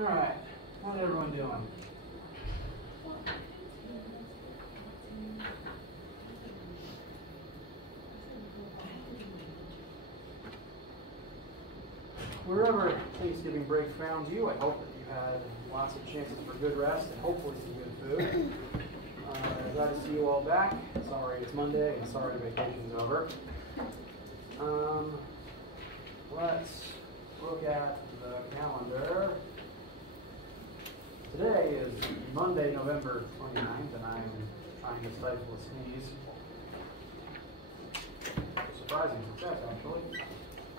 Alright, how's everyone doing? Wherever Thanksgiving break found you, I hope that you had lots of chances for good rest and hopefully some good food. Glad to see you all back. Sorry it's Monday and sorry the vacation's over. Let's look at the calendar. Today is Monday, November 29th, and I'm trying to stifle a sneeze. Surprising success, actually.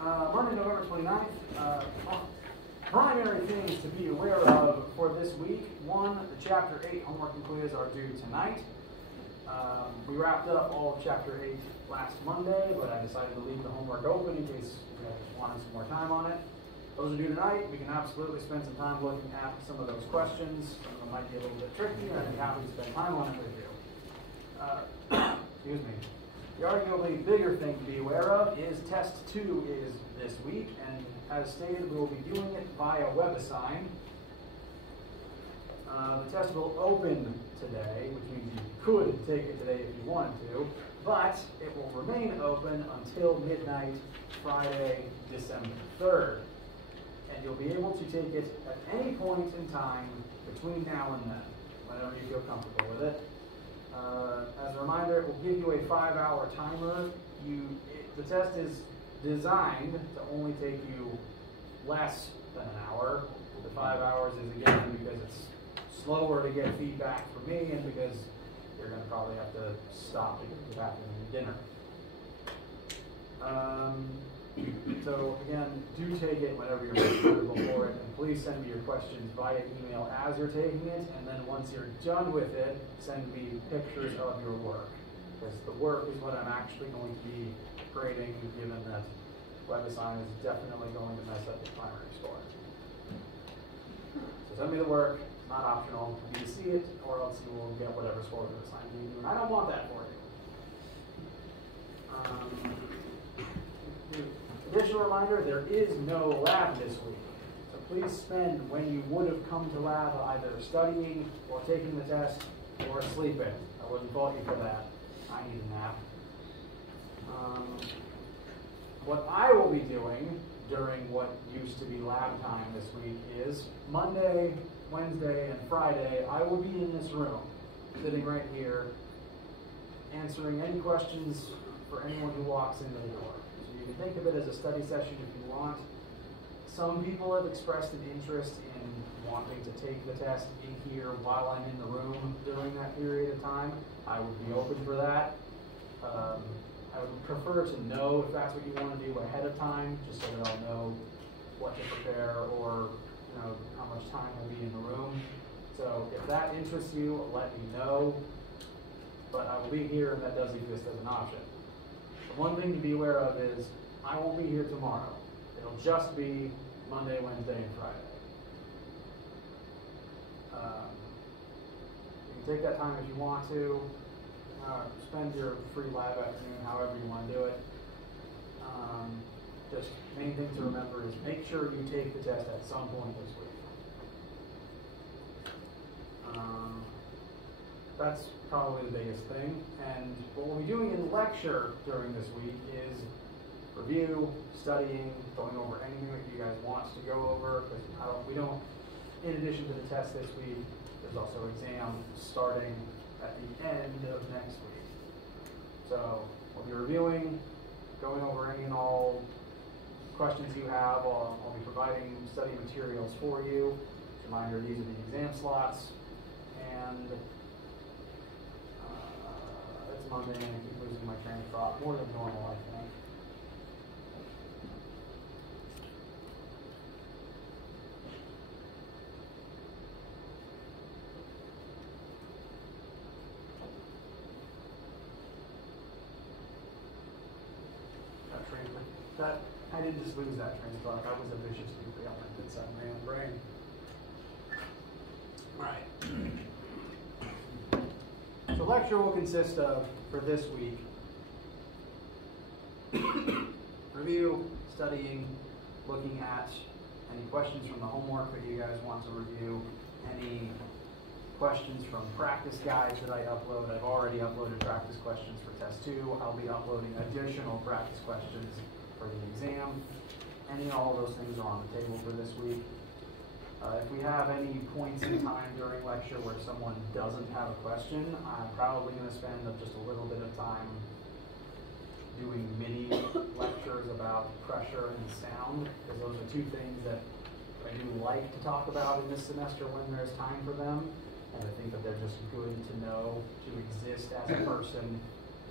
Monday, November 29th. Primary things to be aware of for this week. One, the Chapter 8 homework and quiz are due tonight. We wrapped up all of Chapter 8 last Monday, but I decided to leave the homework open in case you guys wanted some more time on it. Those are due tonight. We can absolutely spend some time looking at some of those questions. Some of them might be a little bit tricky, and I'd be happy to spend time on it with you. Excuse me. The arguably bigger thing to be aware of is Test 2 is this week, and as stated, we will be doing it via WebAssign. The test will open today, which means you could take it today if you wanted to, but it will remain open until midnight, Friday, December 3rd. And you'll be able to take it at any point in time between now and then, whenever you feel comfortable with it. As a reminder, it will give you a 5-hour timer. The test is designed to only take you less than an hour. The 5 hours is again because it's slower to get feedback from me and because you're going to probably have to stop to get to the bathroom and dinner. So again, do take it whenever you're comfortable for it, and please send me your questions via email as you're taking it, and then once you're done with it, send me pictures of your work, because the work is what I'm actually going to be grading, given that WebAssign is definitely going to mess up your primary score. So send me the work, it's not optional, you need to see it, or else you will get whatever score is assigned to you, and I don't want that for you. Additional reminder, there is no lab this week. So please spend when you would have come to lab either studying or taking the test or sleeping. I wouldn't fault you for that. I need a nap. What I will be doing during what used to be lab time this week is Monday, Wednesday, and Friday, I will be in this room, sitting right here, answering any questions for anyone who walks in the door. You can think of it as a study session if you want. Some people have expressed an interest in wanting to take the test in here while I'm in the room during that period of time. I would be open for that. I would prefer to know if that's what you want to do ahead of time, just so that I'll know what to prepare or how much time will be in the room. So if that interests you, let me know. But I will be here, and that does exist as an option. One thing to be aware of is I won't be here tomorrow. It'll just be Monday, Wednesday, and Friday. You can take that time if you want to. Spend your free lab afternoon however you want to do it. Just main thing to remember is make sure you take the test at some point this week. That's probably the biggest thing. And what we'll be doing in lecture during this week is review, studying, going over anything that you guys want to go over. Because we don't, in addition to the test this week, there's also exam starting at the end of next week. So we'll be reviewing, going over any and all questions you have. I'll be providing study materials for you. As a reminder, these are the exam slots. And it's Monday and I keep losing my train of thought more than normal, I think. I didn't just lose that train of thought. That was a vicious new ailment that suddenly in the brain. All right. So lecture will consist of, for this week, review, studying, looking at Any questions from the homework that you guys want to review? Any questions from practice guides that I upload? I've already uploaded practice questions for test 2. I'll be uploading additional practice questions for the exam. Any and all of those things are on the table for this week. If we have any points in time during lecture where someone doesn't have a question, I'm probably going to spend just a little bit of time doing mini lectures about pressure and sound, because those are two things that I do like to talk about in this semester when there's time for them, and I think that they're just good to know to exist as a person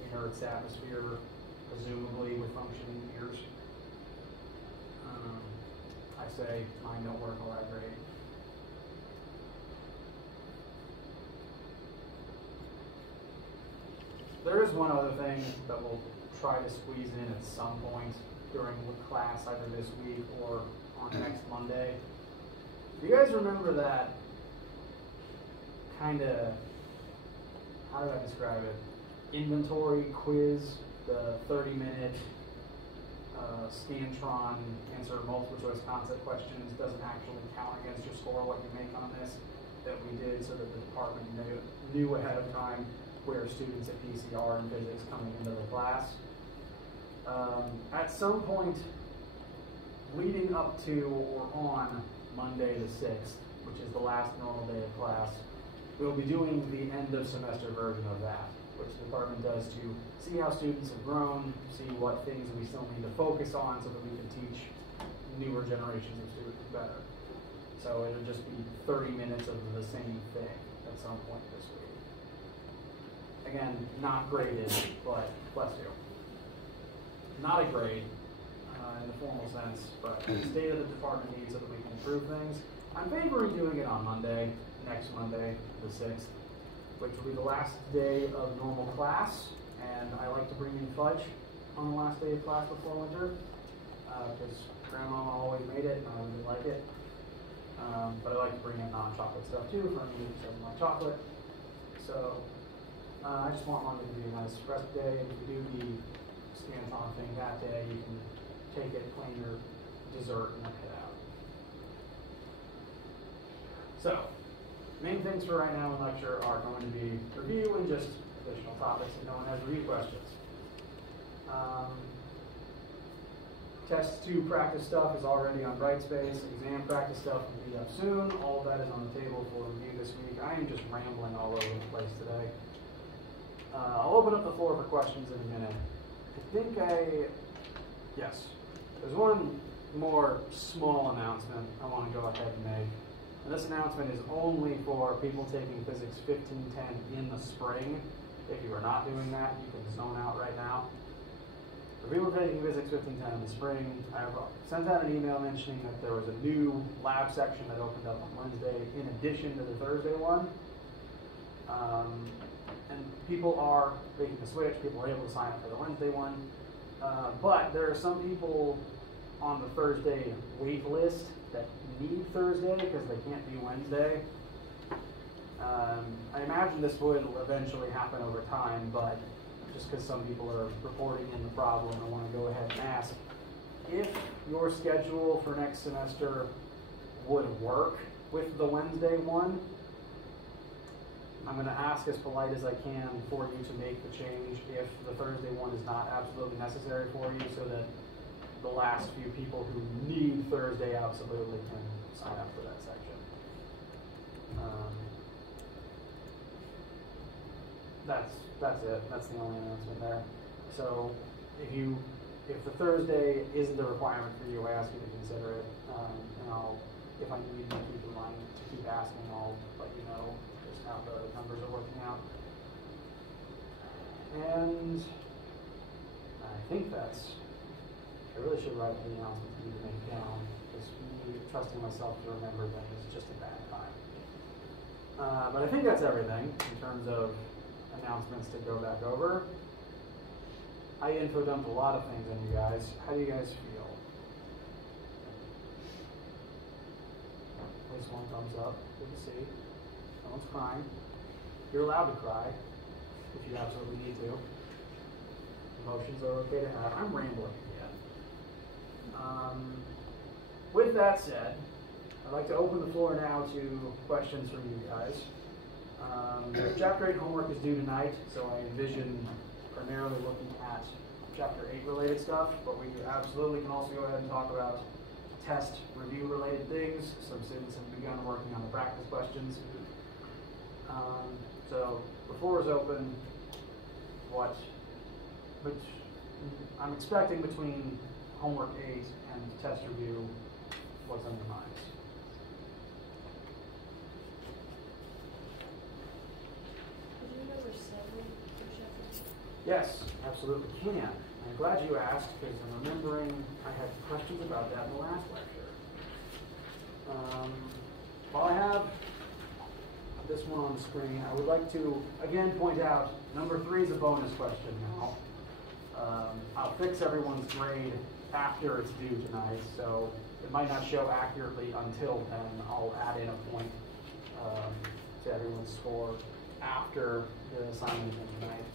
in Earth's atmosphere, presumably with functioning ears. I say mine don't work all that great. There is one other thing that we'll try to squeeze in at some point during class, either this week or on next Monday. Do you guys remember that kind of, how do I describe it, inventory quiz, the 30-minute Scantron answer multiple choice concept questions, doesn't actually count against your score what you make on this, that we did so that the department knew ahead of time where students at PCR and physics coming into the class. At some point leading up to or on Monday the 6th, which is the last normal day of class, we'll be doing the end of semester version of that, which the department does to see how students have grown, see what things we still need to focus on so that we can teach newer generations of students better. So it'll just be 30 minutes of the same thing at some point this week. Again, not graded, but bless you. Not a grade in the formal sense, but the data the department needs so that we can improve things. I'm favoring doing it on Monday, next Monday, the 6th, which will be the last day of normal class, and I like to bring in fudge on the last day of class before winter, because Grandma always made it, and I really like it. But I like to bring in non-chocolate stuff too, for me who doesn't like chocolate. So I just want Monday to be a nice rest day, and if you do the Scantron thing that day, you can take it, claim your dessert, and then head out. So, main things for right now in lecture are going to be review and just additional topics if no one has review questions. Test 2 practice stuff is already on Brightspace. Exam practice stuff will be up soon. All of that is on the table for review this week. I am just rambling all over the place today. I'll open up the floor for questions in a minute. Yes. There's one more small announcement I want to go ahead and make. And this announcement is only for people taking Physics 1510 in the spring. If you are not doing that, you can zone out right now. For people taking Physics 1510 in the spring, I sent out an email mentioning that there was a new lab section that opened up on Wednesday in addition to the Thursday one. And people are making the switch. People are able to sign up for the Wednesday one. But there are some people on the Thursday wait list that need Thursday because they can't do Wednesday. I imagine this would eventually happen over time, but just because some people are reporting in the problem, I want to go ahead and ask if your schedule for next semester would work with the Wednesday one. I'm going to ask as polite as I can for you to make the change if the Thursday one is not absolutely necessary for you, so that the last few people who need Thursday absolutely can sign up for that section. That's it. That's the only announcement there. So if the Thursday isn't a requirement for you, I ask you to consider it, and if I need to keep in mind to keep asking, I'll let you know just how the numbers are working out. And I think I really should write the announcements I need to make down, because me trusting myself to remember them is just a bad time. But I think that's everything in terms of announcements to go back over. I info dumped a lot of things on you guys. How do you guys feel? At least one thumbs up. Good to see. No one's crying. You're allowed to cry if you absolutely need to. Emotions are okay to have. I'm rambling again. with that said, I'd like to open the floor now to questions from you guys. Chapter 8 homework is due tonight, so I envision primarily looking at Chapter 8 related stuff, but we absolutely can also go ahead and talk about test review related things. Some students have begun working on the practice questions. So the floor is open. I'm expecting between homework 8 and test review, what's on your minds? Could you remember 7 for Chapter 8? Yes, absolutely can. I'm glad you asked because I'm remembering I had questions about that in the last lecture. While I have this one on the screen, I would like to again point out number 3 is a bonus question now. I'll fix everyone's grade after it's due tonight, so it might not show accurately until then. I'll add in a point to everyone's score after the assignment tonight.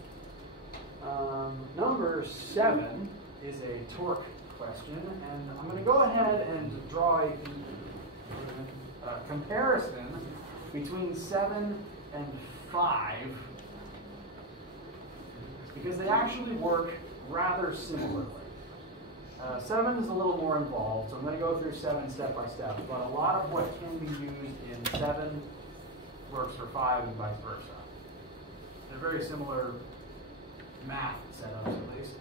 Number 7 is a torque question, and I'm going to go ahead and draw a comparison between 7 and 5 because they actually work rather similarly. 7 is a little more involved, so I'm going to go through 7 step by step, but a lot of what can be used in 7 works for 5 and vice versa. They're very similar math setups at least.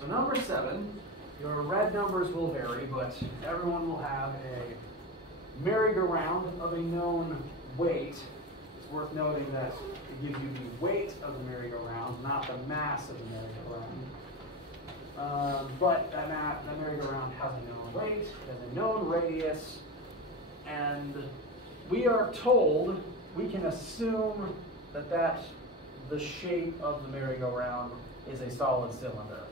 So number 7, your red numbers will vary, but everyone will have a merry-go-round of a known weight. It's worth noting that it gives you the weight of the merry-go-round, not the mass of the merry-go-round. But that merry-go-round has a known weight, has a known radius, and we are told, we can assume that the shape of the merry-go-round is a solid cylinder.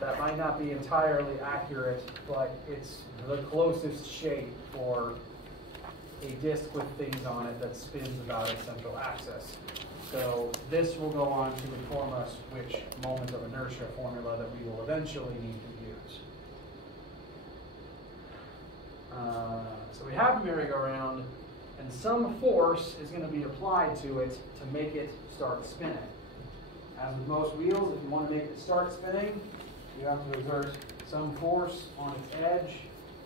That might not be entirely accurate, but it's the closest shape for a disc with things on it that spins about its central axis. So this will go on to inform us which moment of inertia formula that we will eventually need to use. So we have a merry-go-round, and some force is going to be applied to it to make it start spinning. As with most wheels, if you want to make it start spinning, you have to exert some force on its edge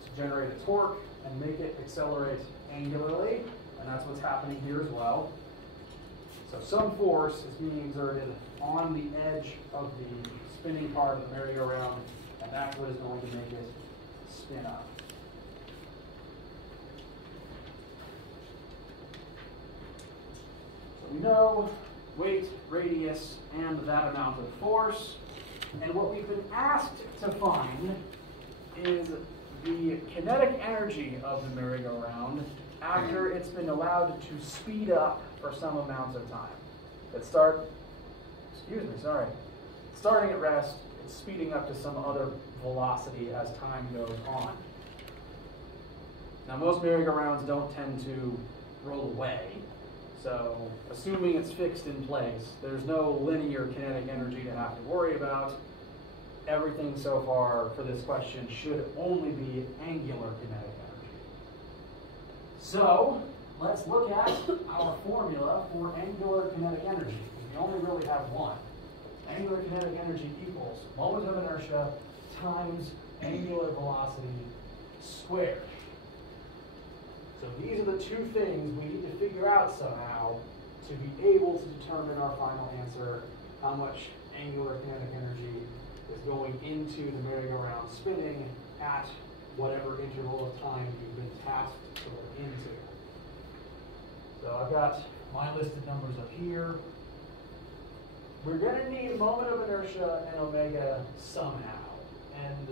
to generate a torque and make it accelerate angularly, and that's what's happening here as well. So some force is being exerted on the edge of the spinning part of the merry-go-round, and that's what is going to make it spin up. So we know weight, radius, and that amount of force. And what we've been asked to find is the kinetic energy of the merry-go-round after it's been allowed to speed up for some amount of time. Starting at rest, it's speeding up to some other velocity as time goes on. Now most merry-go-rounds don't tend to roll away, so assuming it's fixed in place, there's no linear kinetic energy to have to worry about. Everything so far for this question should only be angular kinetic energy. So let's look at our formula for angular kinetic energy. We only really have one. Angular kinetic energy equals moment of inertia times angular velocity squared. So these are the two things we need to figure out somehow to be able to determine our final answer, how much angular kinetic energy is going into the merry-go-round spinning at whatever interval of time you've been tasked to look into. So I've got my listed numbers up here. We're going to need moment of inertia and omega somehow. And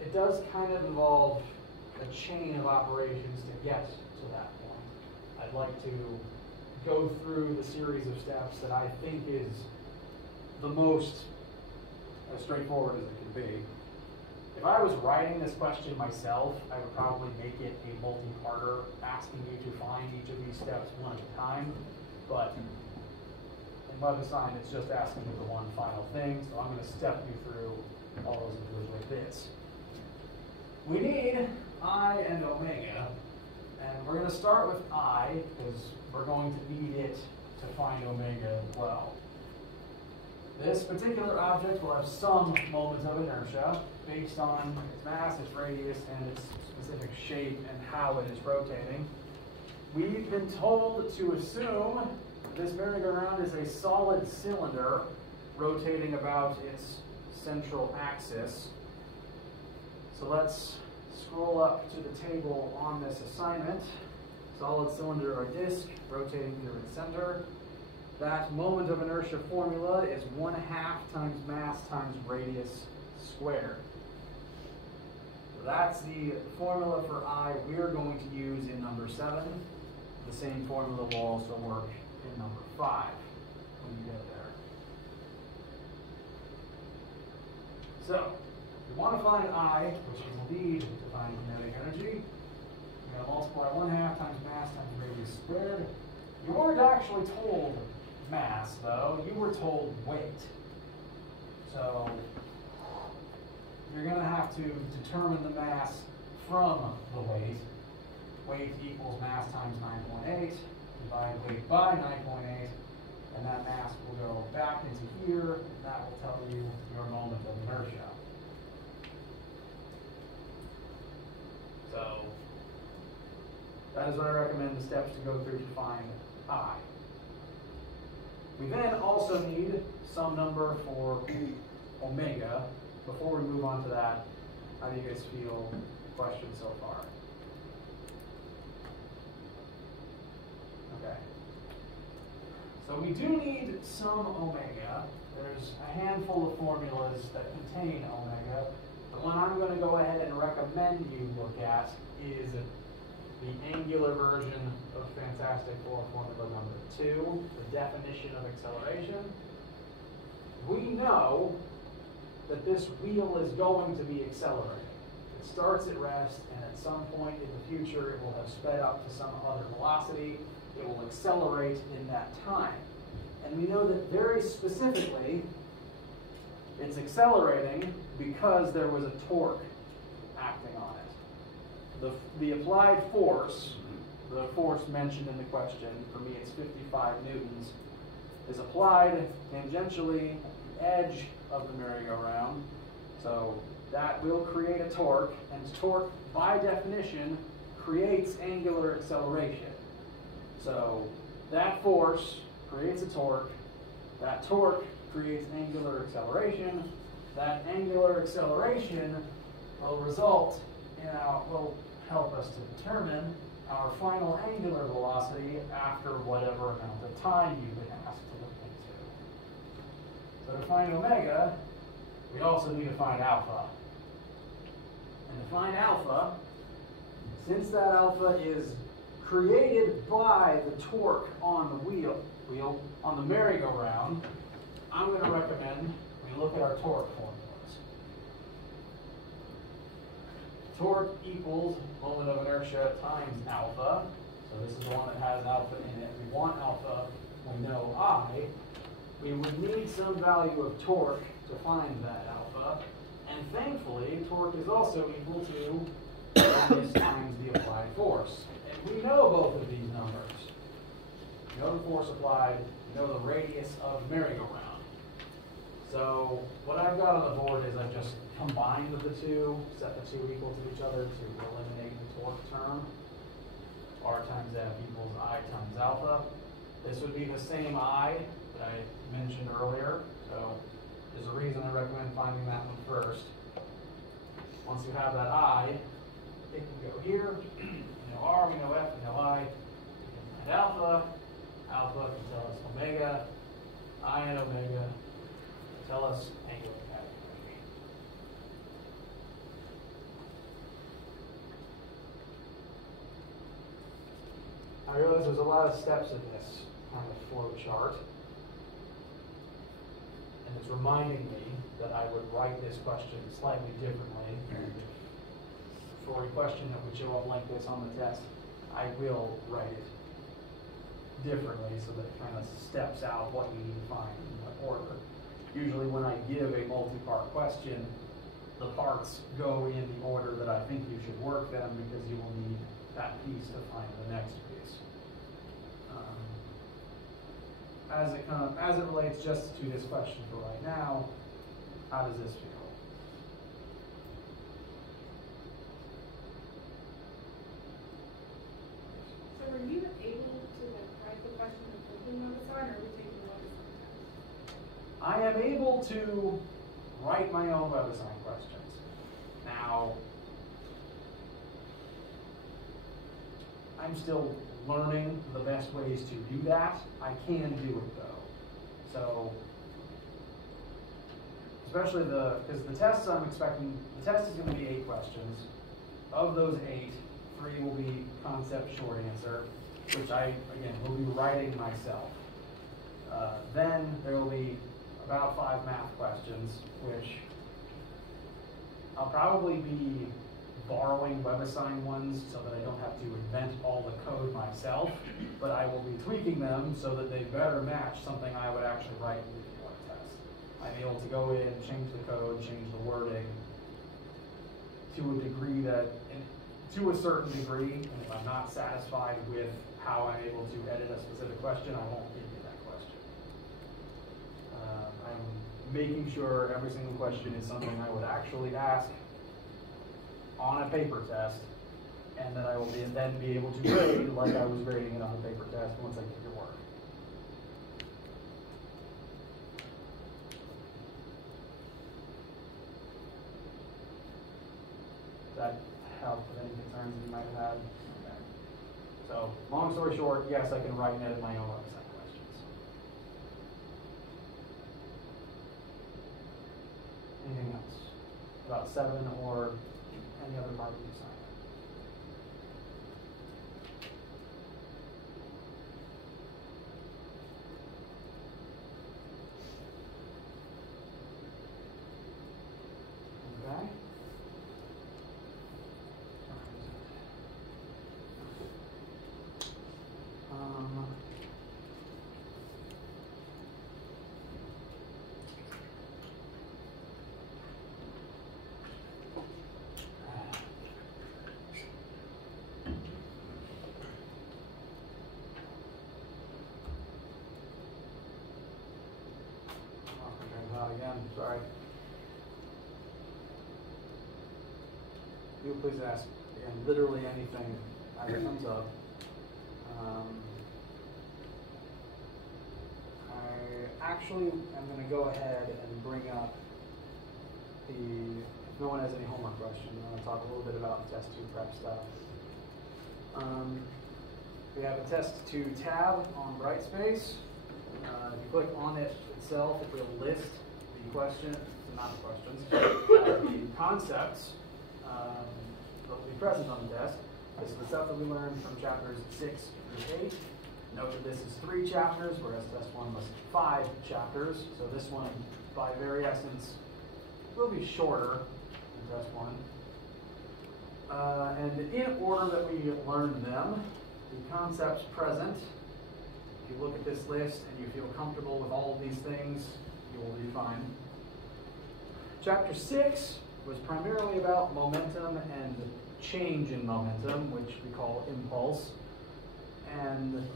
it does kind of involve a chain of operations to get to that point. I'd like to go through the series of steps that I think is the most as straightforward as it can be. If I was writing this question myself, I would probably make it a multi-parter, asking you to find each of these steps one at a time. But in web design, it's just asking you the one final thing, so I'm going to step you through all those individual bits. we need I and omega, and we're going to start with I because we're going to need it to find omega as well. This particular object will have some moments of inertia based on its mass, its radius, and its specific shape and how it is rotating. We've been told to assume this merry-go-round is a solid cylinder rotating about its central axis. So let's scroll up to the table on this assignment. Solid cylinder or disk rotating through its center. That moment of inertia formula is 1/2 times mass times radius squared. So that's the formula for I we're going to use in number 7. The same formula will also work in number 5 when you get there. So, we want to find I, which is indeed defining kinetic energy. We're going to multiply 1/2 times mass times radius squared. You weren't actually told mass, though. You were told weight. So, you're going to have to determine the mass from the weight. Weight equals mass times 9.8. Divide weight by 9.8. And that mass will go back into here, and that will tell you your moment of inertia. So, that is what I recommend the steps to go through to find I. We then also need some number for omega. Before we move on to that, how do you guys feel the question so far? Okay. So we do need some omega. There's a handful of formulas that contain omega. The one I'm going to go ahead and recommend you look at is the angular version of Fantastic Four formula number 2, the definition of acceleration. We know that this wheel is going to be accelerating. It starts at rest, and at some point in the future, it will have sped up to some other velocity. It will accelerate in that time. And we know that very specifically, it's accelerating because there was a torque acting on it. The applied force, the force mentioned in the question, for me it's 55 newtons, is applied tangentially at the edge of the merry-go-round. So that will create a torque, and torque, by definition, creates angular acceleration. So that force creates a torque, that torque creates angular acceleration, that angular acceleration will result in will help us to determine our final angular velocity after whatever amount of time you've been asked to look into. So to find omega, we also need to find alpha. And to find alpha, since that alpha is created by the torque on the wheel on the merry-go-round, I'm going to recommend we look at our torque formulas. Torque equals moment of inertia times alpha. So this is the one that has alpha in it. We want alpha. We know I. We would need some value of torque to find that alpha. And thankfully, torque is also equal to radius times the applied force. And we know both of these numbers. We know the force applied. We know the radius of the merry-go-round. So what I've got on the board is I've just combined the two, set the two equal to each other to eliminate the torque term. R times F equals I times alpha. This would be the same I that I mentioned earlier. So there's a reason I recommend finding that one first. Once you have that I, it can go here. We know R, we know F, we know I. We can find alpha. Alpha can tell us omega. I and omega tell us angular kinetic energy. I realize there's a lot of steps in this kind of flow chart. And it's reminding me that I would write this question slightly differently. For a question that would show up like this on the test, I will write it differently so that it kind of steps out what you need to find in what order. Usually when I give a multi-part question, the parts go in the order that I think you should work them, because you will need that piece to find the next piece. As it relates just to this question for right now, how does this feel? So were you able to write the question completely on the side, or are we taking the test? I am able to write my own WebAssign questions. Now, I'm still learning the best ways to do that. I can do it though. So, especially because the tests I'm expecting, the test is going to be 8 questions. Of those 8, 3 will be concept short answer, which I, again, will be writing myself. Then there will be about 5 math questions, which I'll probably be borrowing WebAssign ones so that I don't have to invent all the code myself, but I will be tweaking them so that they better match something I would actually write in the one test. I'm able to go in, change the code, change the wording to a degree that, to a certain degree, and if I'm not satisfied with how I'm able to edit a specific question, I won't give you that question. I'm making sure every single question is something I would actually ask on a paper test, and that I will then be able to grade like I was grading it on the paper test once I get your work. Does that help with any concerns you might have had? Okay. So, long story short, yes, I can write and edit my own website questions. Anything else about 7 or any other part of the assignment? Okay. Again, sorry. You please ask again, literally anything as it comes up. I actually am going to go ahead and bring up the, if no one has any homework questions, I'm going to talk a little bit about test 2 prep stuff. We have a test 2 tab on Brightspace. If you click on it itself, it will list not the questions, the concepts that will be present on the test. This is the stuff that we learned from chapters 6 through 8. Note that this is 3 chapters, whereas test 1 was 5 chapters. So this one, by very essence, will be shorter than test 1. And in order that we learned them, the concepts present, if you look at this list and you feel comfortable with all of these things, you will be fine. Chapter 6 was primarily about momentum and change in momentum, which we call impulse. And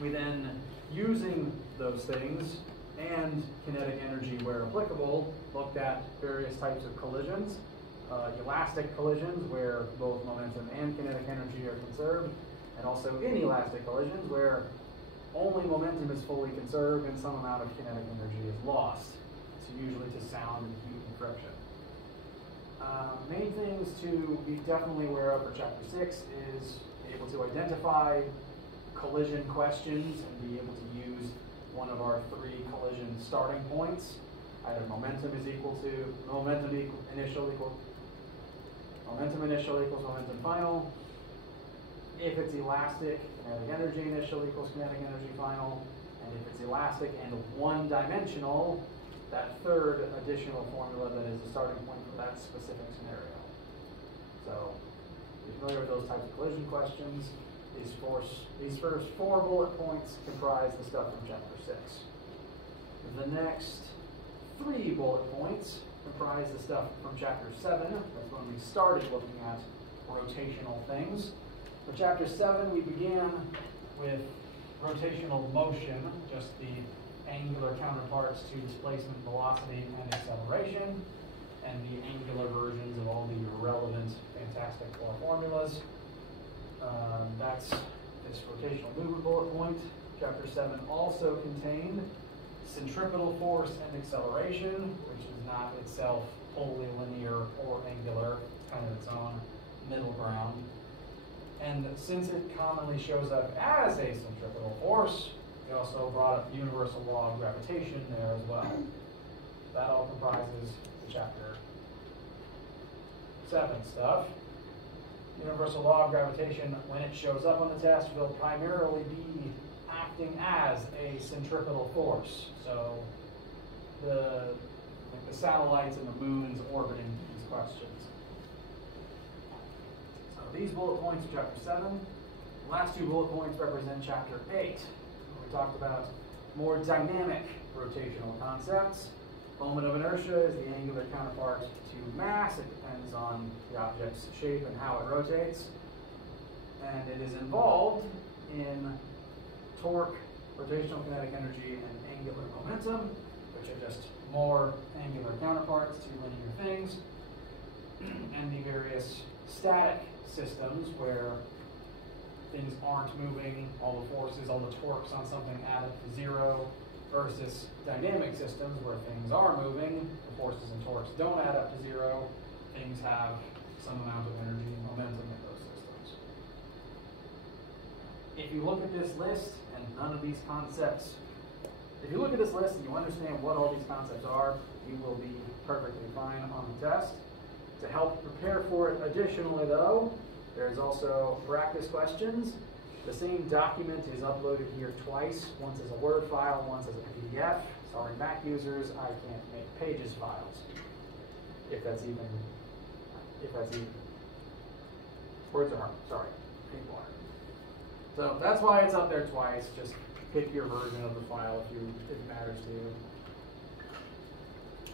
we then, using those things and kinetic energy where applicable, looked at various types of collisions. Elastic collisions, where both momentum and kinetic energy are conserved, and also inelastic collisions, where only momentum is fully conserved and some amount of kinetic energy is lost. So usually to sound and heat and friction. Main things to be definitely aware of for chapter 6 is be able to identify collision questions and be able to use one of our 3 collision starting points. Either momentum initial equals momentum final. If it's elastic, kinetic energy initial equals kinetic energy final. And if it's elastic and one-dimensional, that 3rd additional formula that is the starting point for that specific scenario. So, if you're familiar with those types of collision questions, these first 4 bullet points comprise the stuff from chapter 6. The next 3 bullet points comprise the stuff from chapter 7. That's when we started looking at rotational things. For chapter 7, we began with rotational motion, just the angular counterparts to displacement, velocity, and acceleration, and the angular versions of all the relevant fantastic core formulas. That's this rotational movement bullet point. Chapter 7 also contained centripetal force and acceleration, which is not itself wholly linear or angular, it's kind of its own middle ground. And since it commonly shows up as a centripetal force, we also brought up the universal law of gravitation there as well. That all comprises chapter 7 stuff. Universal law of gravitation, when it shows up on the test, will primarily be acting as a centripetal force. So the satellites and the moons orbiting these questions. So these bullet points are chapter 7. The last two bullet points represent chapter 8. We talked about more dynamic rotational concepts. Moment of inertia is the angular counterpart to mass. It depends on the object's shape and how it rotates. And it is involved in torque, rotational kinetic energy, and angular momentum, which are just more angular counterparts to linear things. And the various static systems where things aren't moving, all the forces, all the torques on something add up to 0, versus dynamic systems where things are moving, the forces and torques don't add up to 0, things have some amount of energy and momentum in those systems. If you look at this list and none of these concepts, if you look at this list and you understand what all these concepts are, you will be perfectly fine on the test. To help prepare for it additionally though, there's also practice questions. The same document is uploaded here twice, once as a Word file, once as a PDF. Sorry, Mac users, I can't make pages files. If that's even, words are hard, sorry, people aren't. So that's why it's up there twice. Just pick your version of the file if it matters to you.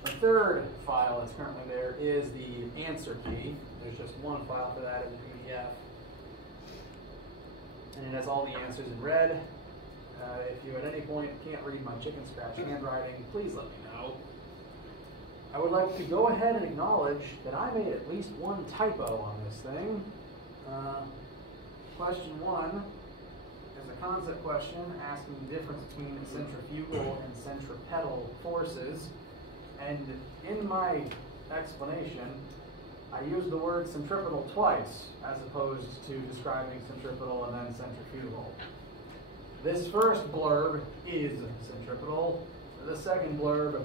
The third file that's currently there is the answer key. There's just one file for that in the PDF. And it has all the answers in red. If you at any point can't read my chicken scratch handwriting, please let me know. I would like to go ahead and acknowledge that I made at least one typo on this thing. Question 1 is a concept question asking the difference between centrifugal and centripetal forces. And in my explanation, I used the word centripetal twice, as opposed to describing centripetal and then centrifugal. This first blurb is centripetal. The second blurb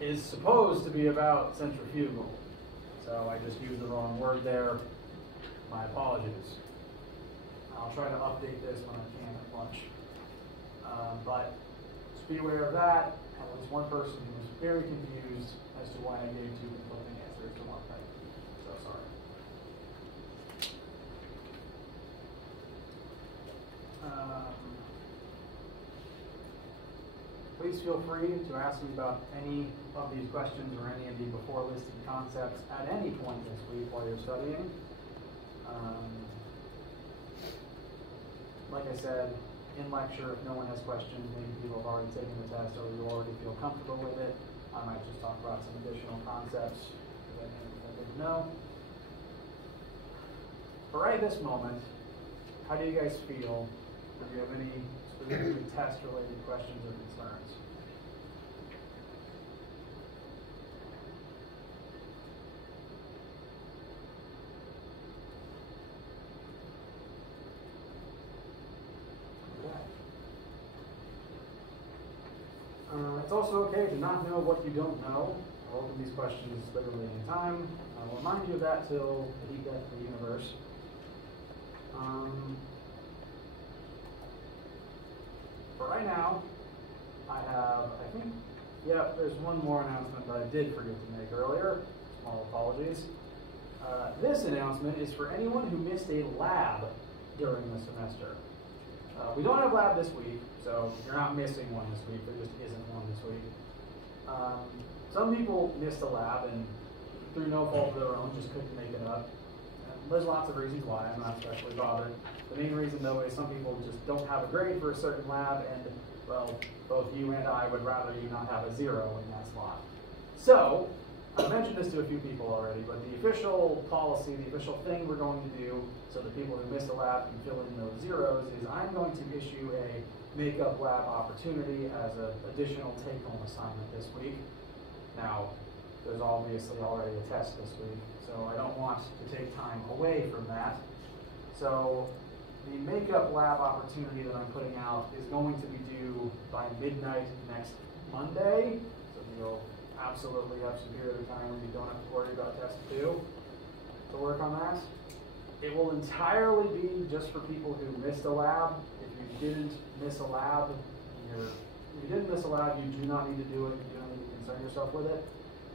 is supposed to be about centrifugal. So I just used the wrong word there. My apologies. I'll try to update this when I can at lunch. But just be aware of that. There was one person who was very confused as to why I gave two conflicting answers to one thing. So sorry. Please feel free to ask me about any of these questions or any of the before listed concepts at any point this week while you're studying. Like I said, in lecture, if no one has questions, maybe people have already taken the test or you already feel comfortable with it, I might just talk about some additional concepts that I didn't know. But right this moment, how do you guys feel? Do you have any specifically test-related questions or concerns? It's also okay to not know what you don't know. I'll open these questions literally any time. I will remind you of that till the heat death of the universe. For right now, I think, there's one more announcement that I did forget to make earlier. Small apologies. This announcement is for anyone who missed a lab during the semester. We don't have lab this week, so you're not missing one this week. There just isn't one this week. some people missed a lab and through no fault of their own just couldn't make it up. And there's lots of reasons why, I'm not especially bothered. The main reason though is some people just don't have a grade for a certain lab, and well, both you and I would rather you not have a 0 in that slot. So, I mentioned this to a few people already, but the official policy, the official thing we're going to do so that people who missed a lab can fill in those zeros is I'm going to issue a makeup lab opportunity as an additional take-home assignment this week. Now, there's obviously already a test this week, so I don't want to take time away from that. So, the makeup lab opportunity that I'm putting out is going to be due by midnight next Monday, so you'll absolutely have some period of time when you don't have to worry about test 2 to work on that. It will entirely be just for people who missed a lab. If you didn't miss a lab, you do not need to do it. You don't need to concern yourself with it.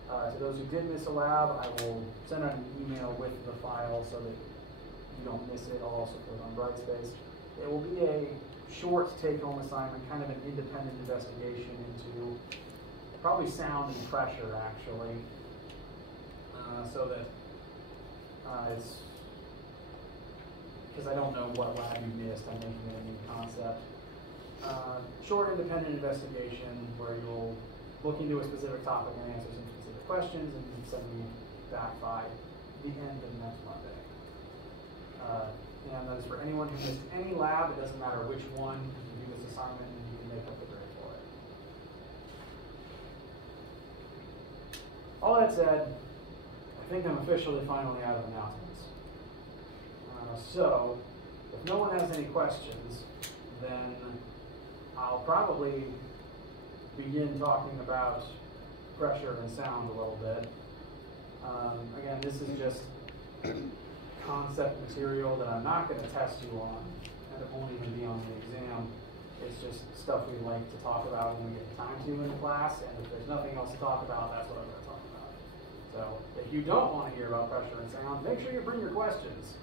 To those who did miss a lab, I will send out an email with the file so that you don't miss it. I'll also put it on Brightspace. It will be a short take-home assignment, kind of an independent investigation into probably sound and pressure, actually, so that it's, because I don't know what lab you missed, I'm making it a new concept. Short independent investigation where you'll look into a specific topic and answer some specific questions and send me back by the end of next Monday. And that is for anyone who missed any lab. It doesn't matter which one. You can do this assignment and you can make up the grade for it. All that said, I think I'm officially finally out of announcements. So, if no one has any questions, then I'll probably begin talking about pressure and sound a little bit. Again, this is just concept material that I'm not going to test you on, and it won't even be on the exam. It's just stuff we like to talk about when we get time to in the class, and if there's nothing else to talk about, that's what I'm going to talk about. So, if you don't want to hear about pressure and sound, make sure you bring your questions.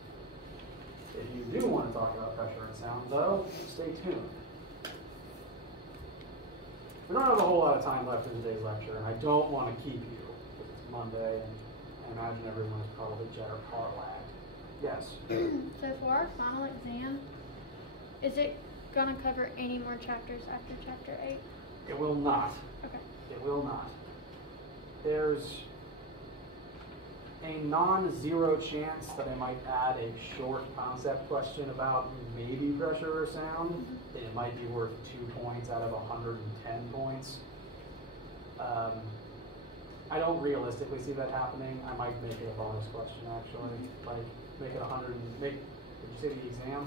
If you do want to talk about pressure and sound, though, stay tuned. We don't have a whole lot of time left in today's lecture, and I don't want to keep you, because it's Monday, and I imagine everyone is probably jet or car lagged. Yes? So for our final exam, is it going to cover any more chapters after chapter 8? It will not. Okay. It will not. There's a non-zero chance that I might add a short concept question about maybe pressure or sound, and it might be worth 2 points out of 110 points. I don't realistically see that happening. I might make it a bonus question, actually. Like, make it 100, did you say the exam?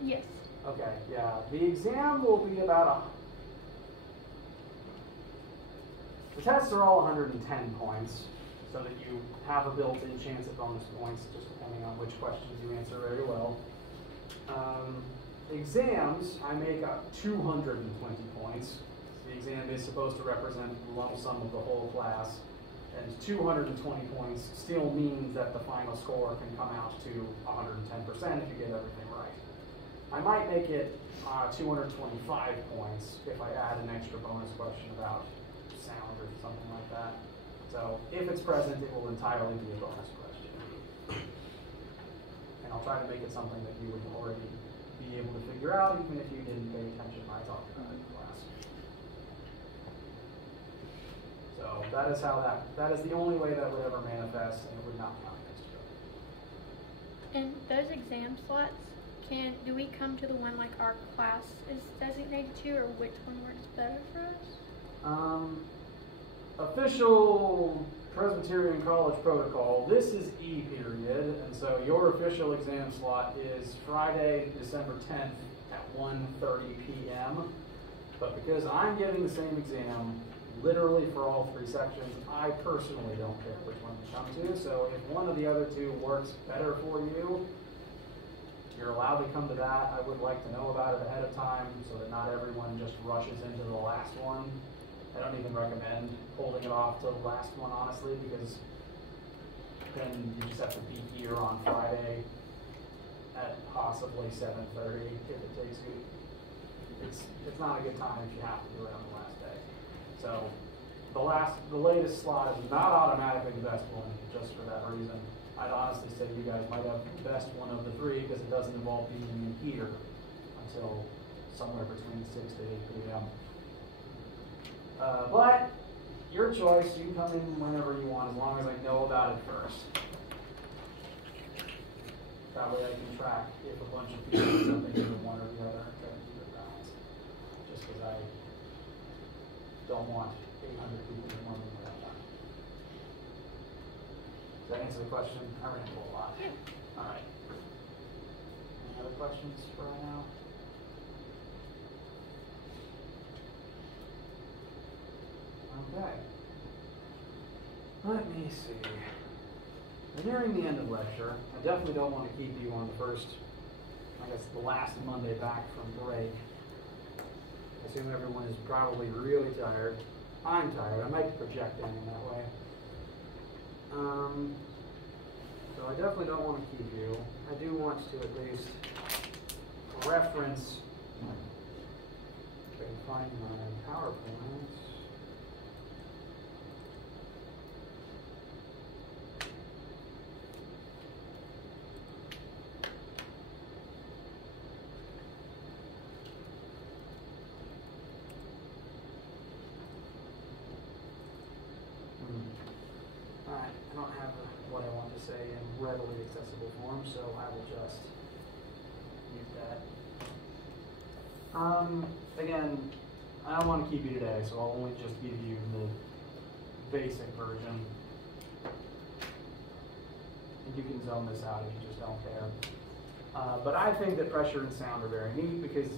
Yes. Okay, yeah. The exam will be about the tests are all 110 points, so that you have a built-in chance at bonus points, just depending on which questions you answer very well. Exams, I make up 220 points. The exam is supposed to represent the lump sum of the whole class, and 220 points still means that the final score can come out to 110% if you get everything right. I might make it 225 points if I add an extra bonus question about sound or something like that. So if it's present, it will entirely be a bonus question. And I'll try to make it something that you would already be able to figure out, even if you didn't pay attention when I talked about it in class. So that is how that is the only way that would ever manifest, and it would not count against you. And those exam slots, do we come to the one like our class is designated to, or which one works better for us? Official Presbyterian College protocol, this is E period, and so your official exam slot is Friday, December 10th at 1:30 p.m. But because I'm giving the same exam literally for all 3 sections, I personally don't care which one you come to. So if one of the other 2 works better for you, you're allowed to come to that. I would like to know about it ahead of time so that not everyone just rushes into the last one. I don't even recommend holding it off till the last one, honestly, because then you just have to be here on Friday at possibly 7:30 if it takes you. It's not a good time if you have to do it on the last day. So the latest slot is not automatically the best one, just for that reason. I'd honestly say you guys might have the best one of the three because it doesn't involve being in here until somewhere between 6 to 8 p.m. But your choice, you can come in whenever you want, as long as I know about it first. That way I can track if a bunch of people do something in one or the other and try to keep it balanced. Just because I don't want 800 people in one room at that time. Does that answer the question? I ramble a lot. Yeah. All right. Any other questions for right now? Okay. Let me see. We're nearing the end of lecture. I definitely don't want to keep you on the first, I guess, the last Monday back from break. I assume everyone is probably really tired. I'm tired. I might be projecting in that way. So I definitely don't want to keep you. I do want to at least reference, if I can find my PowerPoint. I don't have what I want to say in readily accessible form, so I will just mute that. Again, I don't want to keep you today, so I'll only just give you the basic version. And you can zone this out if you just don't care. But I think that pressure and sound are very neat because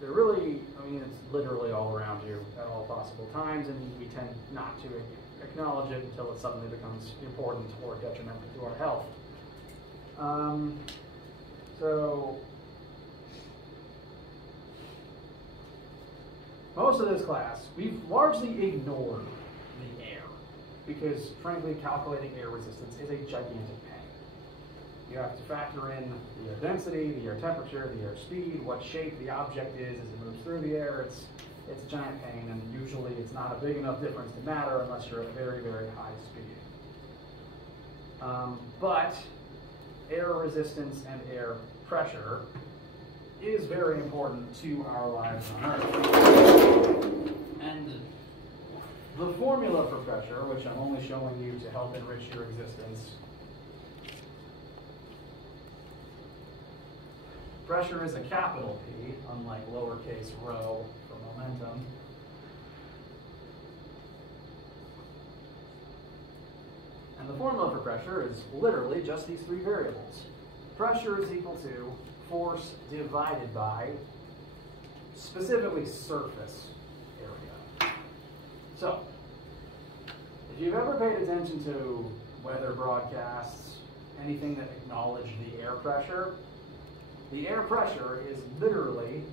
they're really, I mean, it's literally all around you at all possible times, and we tend not to acknowledge it until it suddenly becomes important or detrimental to our health. So most of this class, we've largely ignored the air because, frankly, calculating air resistance is a gigantic pain. You have to factor in the air density, the air temperature, the air speed, what shape the object is as it moves through the air. It's a giant pain, and usually it's not a big enough difference to matter unless you're at very, very high speed. But air resistance and air pressure is very important to our lives on Earth. And the formula for pressure, which I'm only showing you to help enrich your existence, pressure is a capital P, unlike lowercase rho for momentum. And the formula for pressure is literally just these three variables. Pressure is equal to force divided by specifically surface area. So, if you've ever paid attention to weather broadcasts, anything that acknowledged the air pressure is literally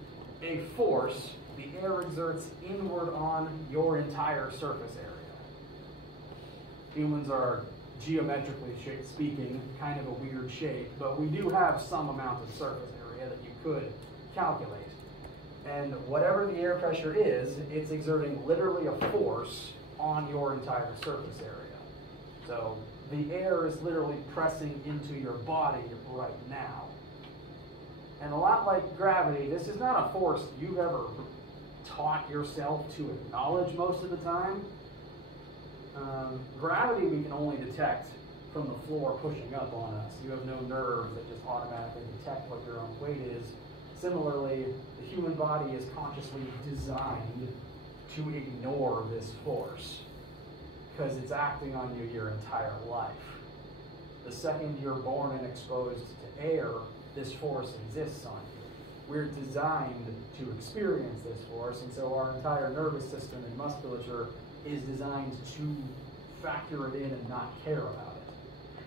a force the air exerts inward on your entire surface area. Humans are, geometrically speaking, kind of a weird shape, but we do have some amount of surface area that you could calculate. And whatever the air pressure is, it's exerting literally a force on your entire surface area. So the air is literally pressing into your body right now. And a lot like gravity, this is not a force you've ever taught yourself to acknowledge most of the time. Gravity we can only detect from the floor pushing up on us. You have no nerves that just automatically detect what your own weight is. Similarly, the human body is consciously designed to ignore this force because it's acting on you your entire life. The second you're born and exposed to air, this force exists on you. We're designed to experience this force, and so our entire nervous system and musculature is designed to factor it in and not care about it.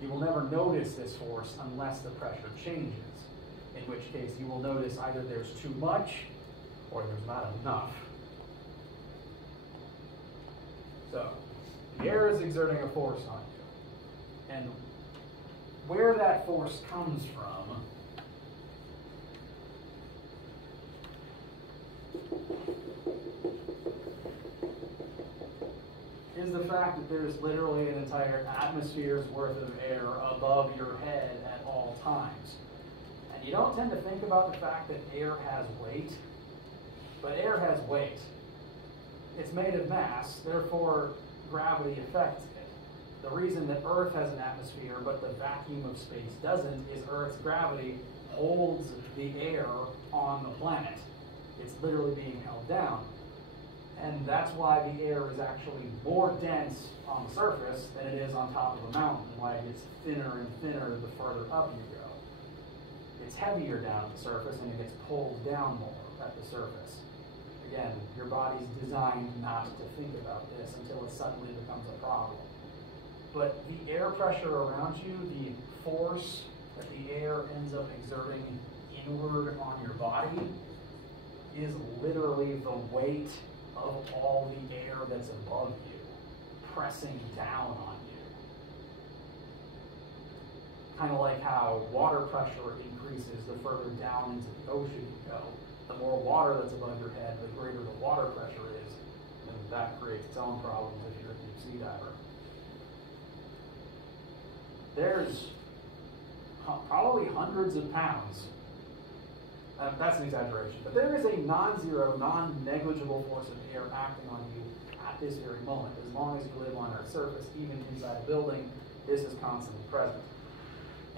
You will never notice this force unless the pressure changes, in which case you will notice either there's too much or there's not enough. So, the air is exerting a force on you. And where that force comes from is the fact that there's literally an entire atmosphere's worth of air above your head at all times. And you don't tend to think about the fact that air has weight, but air has weight. It's made of mass, therefore gravity affects it. The reason that Earth has an atmosphere but the vacuum of space doesn't is Earth's gravity holds the air on the planet. It's literally being held down. And that's why the air is actually more dense on the surface than it is on top of a mountain, and why it gets thinner and thinner the further up you go. It's heavier down at the surface and it gets pulled down more at the surface. Again, your body's designed not to think about this until it suddenly becomes a problem. But the air pressure around you, the force that the air ends up exerting inward on your body, is literally the weight of all the air that's above you, pressing down on you. Kind of like how water pressure increases the further down into the ocean you go. The more water that's above your head, the greater the water pressure is, and that creates its own problems if you're a deep sea diver. There's probably hundreds of pounds. That's an exaggeration, but there is a non-zero, non-negligible force of air acting on you at this very moment. As long as you live on Earth's surface, even inside a building, this is constantly present.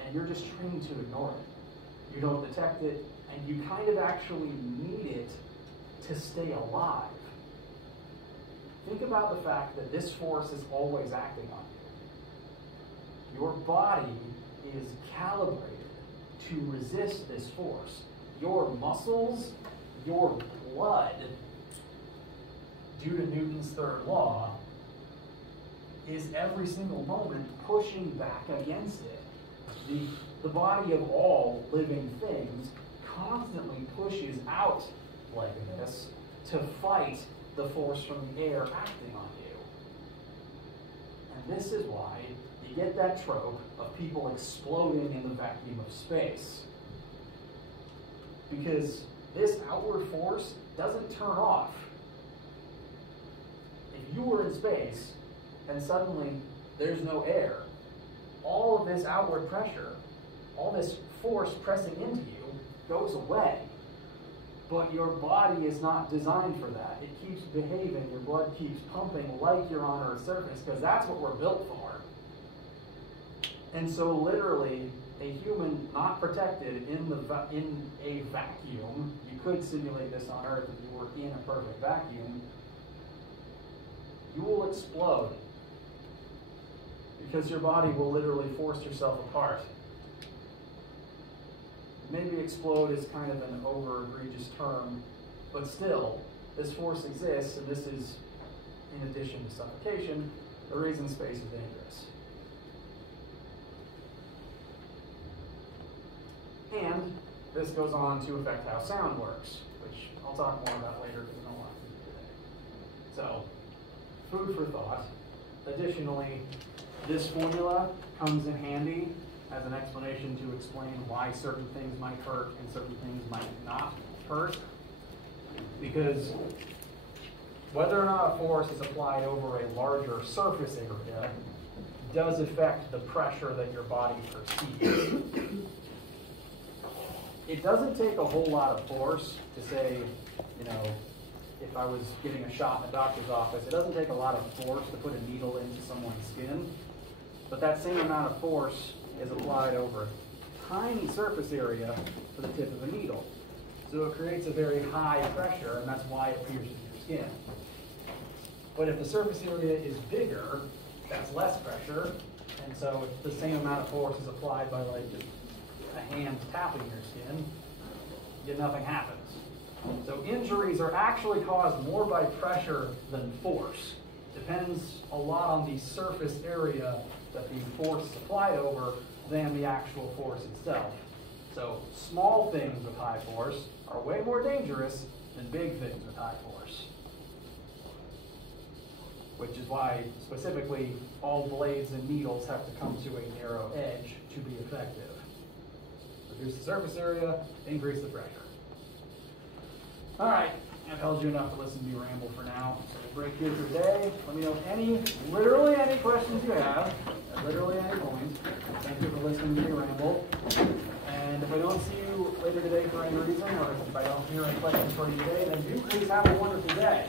And you're just trained to ignore it. You don't detect it, and you kind of actually need it to stay alive. Think about the fact that this force is always acting on you. Your body is calibrated to resist this force. Your muscles, your blood, due to Newton's third law, is every single moment pushing back against it. The body of all living things constantly pushes out like this to fight the force from the air acting on you. And this is why you get that trope of people exploding in the vacuum of space. Because this outward force doesn't turn off. If you were in space and suddenly there's no air, all of this outward pressure, all this force pressing into you goes away. But your body is not designed for that. It keeps behaving, your blood keeps pumping like you're on Earth's surface, because that's what we're built for. And so literally, a human not protected in a vacuum, you could simulate this on Earth if you were in a perfect vacuum, you will explode. Because your body will literally force yourself apart. Maybe explode is kind of an over-egregious term, but still, this force exists, and this is, in addition to suffocation, the reason space is dangerous. And this goes on to affect how sound works, which I'll talk more about later because we don't want to do today. So, food for thought. Additionally, this formula comes in handy as an explanation to explain why certain things might hurt and certain things might not hurt. Because whether or not a force is applied over a larger surface area does affect the pressure that your body perceives. It doesn't take a whole lot of force to say, you know, if I was getting a shot in a doctor's office, it doesn't take a lot of force to put a needle into someone's skin. But that same amount of force is applied over a tiny surface area for the tip of a needle. So it creates a very high pressure, and that's why it pierces your skin. But if the surface area is bigger, that's less pressure, and so if the same amount of force is applied by like just a hand tapping your skin, yet nothing happens. So injuries are actually caused more by pressure than force. Depends a lot on the surface area that the force is applied over than the actual force itself. So small things with high force are way more dangerous than big things with high force. Which is why, specifically, all blades and needles have to come to a narrow edge to be effective. Reduce the surface area, increase the pressure. All right, I've held you enough to listen to me ramble for now. So we'll break here for today. Let me know literally any questions you have, at literally any point. Thank you for listening to me ramble. And if I don't see you later today for any reason, or if I don't hear any questions for you today, then do please have a wonderful day.